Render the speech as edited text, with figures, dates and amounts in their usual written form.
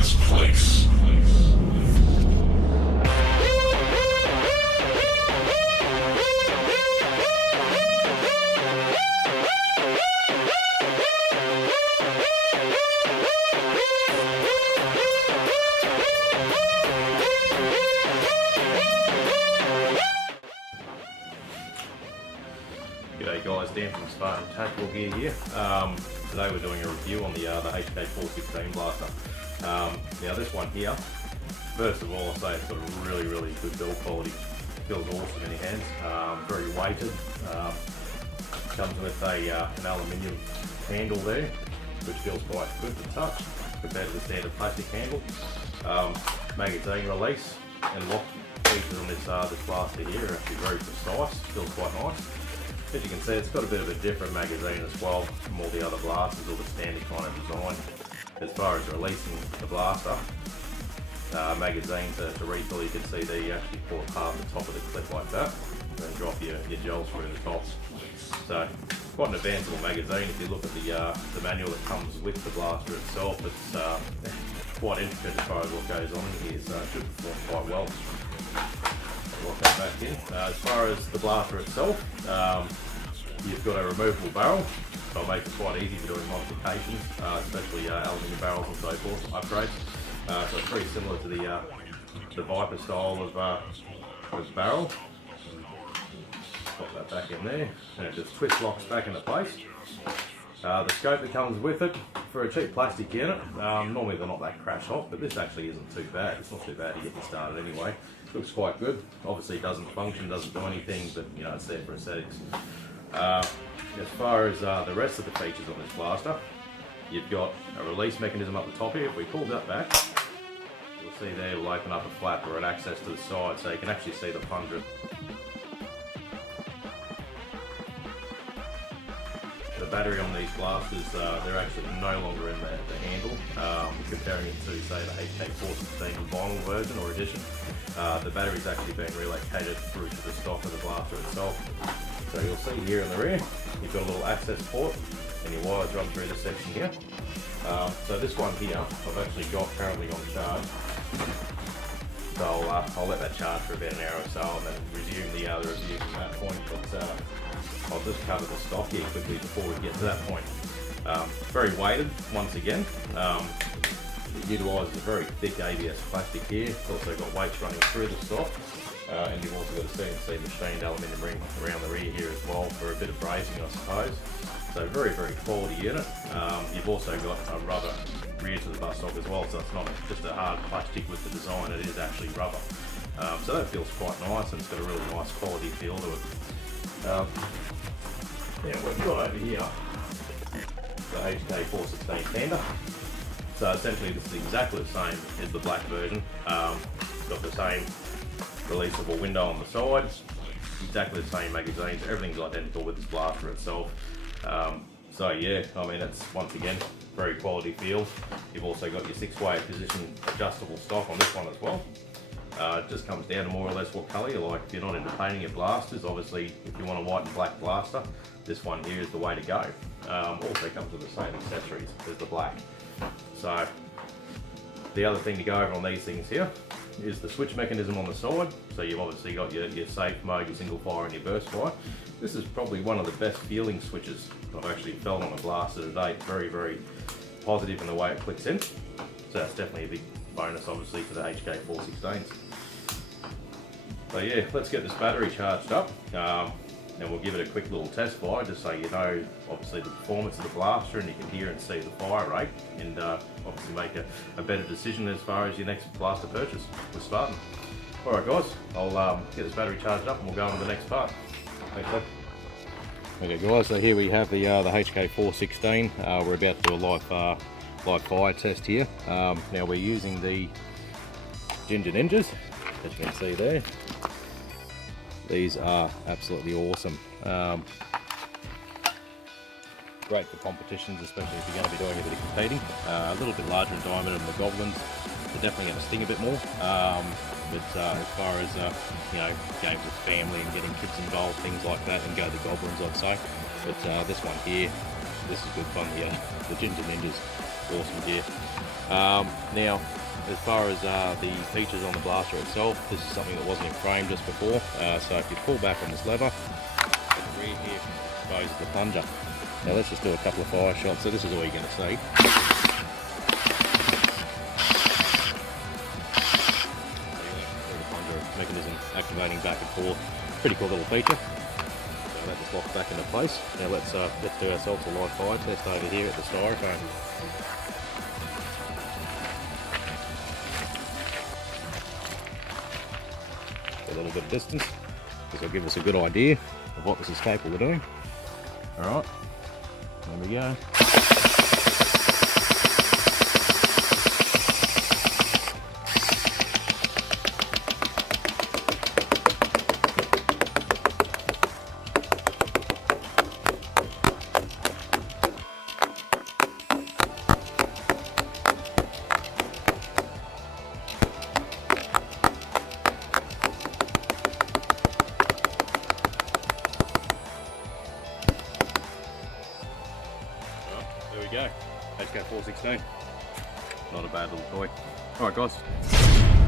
this place. G'day guys, Dan from Spartan Tactical Gear here. Today we're doing a review on the Hk416 blaster. Now this one here, first of all I'll say it's got a really good build quality. Feels awesome in your hands, very weighted. Comes with an aluminium handle there, which feels quite good to touch compared to the standard plastic handle. Magazine release and lock features on this blaster here are actually very precise, feels quite nice. As you can see, it's got a bit of a different magazine as well from all the other blasters or the standard kind of design. As far as releasing the blaster magazine to refill, you can see there you actually pull apart the top of the clip like that and drop your gel through the tops. So quite an advanced little magazine. If you look at the manual that comes with the blaster itself, it's quite intricate as far as what goes on in here, so it should perform quite well. Lock that back in. As far as the blaster itself, you've got a removable barrel, so it'll make it quite easy for doing modifications, especially aluminium barrels and so forth, upgrades. So it's pretty similar to the Viper style of barrel. Pop that back in there, and it just twist locks back into place. The scope that comes with it, for a cheap plastic unit, normally they're not that crash hot, but this actually isn't too bad. It's not too bad to get you started anyway. Looks quite good. Obviously it doesn't function, doesn't do anything, but you know, it's there for aesthetics. As far as the rest of the features on this blaster, you've got a release mechanism up the top here. If we pull that back, you'll see there will open up a flap or an access to the side, so you can actually see the plunger. The battery on these blasters, they're actually no longer in the handle. Comparing it to, say, the Hk416 vinyl version or edition, the battery's actually been relocated through to the stock of the blaster itself. So you'll see here in the rear, you've got a little access port and your wires run through this section here. So this one here, I've actually got currently on charge. So I'll let that charge for about an hour or so and then resume the other review from that point. But I'll just cover the stock here quickly before we get to that point. Very weighted, once again. It utilises a very thick ABS plastic here. It's also got weights running through the stock. And you've also got a CNC machined aluminium ring around the rear here as well for a bit of bracing, I suppose. So very quality unit. You've also got a rubber rear to the bus stop as well, so it's not just a hard plastic with the design, it is actually rubber. So that feels quite nice, and it's got a really nice quality feel to it. Yeah, we've got over here the Hk416 Panda. So essentially this is exactly the same as the black version. It's got the same releasable window on the sides, exactly the same magazines, everything's identical with this blaster itself. So yeah, I mean, it's once again very quality feel. You've also got your 6-way position adjustable stock on this one as well. It just comes down to more or less what colour you like. If you're not into painting your blasters, obviously if you want a white and black blaster, this one here is the way to go. Also comes with the same accessories as the black. So the other thing to go over on these things here is the switch mechanism on the side. So you've obviously got your safe mode, your single fire and your burst fire. This is probably one of the best feeling switches I've actually felt on a blaster to date. Very positive in the way it clicks in. So that's definitely a big bonus obviously for the Hk416s. So yeah, let's get this battery charged up. And we'll give it a quick little test fire just so you know obviously the performance of the blaster, and you can hear and see the fire rate, and obviously make a better decision as far as your next blaster purchase with Spartan. Alright guys, I'll get this battery charged up and we'll go on to the next part. Thanks, bud. Okay guys, so here we have the Hk416. We're about to do a live fire test here. Now we're using the Ginger Ninjas, as you can see there. These are absolutely awesome. Great for competitions, especially if you're going to be doing a bit of competing. A little bit larger in diameter than the Goblins. They're definitely going to sting a bit more. But as far as you know, games with family and getting kids involved, things like that, and go the Goblins, I'd say. But this one here, this is good fun. The Ginger Ninjas, awesome gear. Now, as far as the features on the blaster itself, this is something that wasn't in frame just before. So if you pull back on this lever, at the rear here exposes the plunger. Now let's just do a couple of fire shots. So this is all you're going to see. The plunger mechanism activating back and forth. Pretty cool little feature. So that just locks back into place. Now let's do ourselves a live fire test over here at the styrofoam. A little bit of distance. This will give us a good idea of what this is capable of doing. Alright, there we go. There we go, Hk416. Not a bad little toy. Alright guys.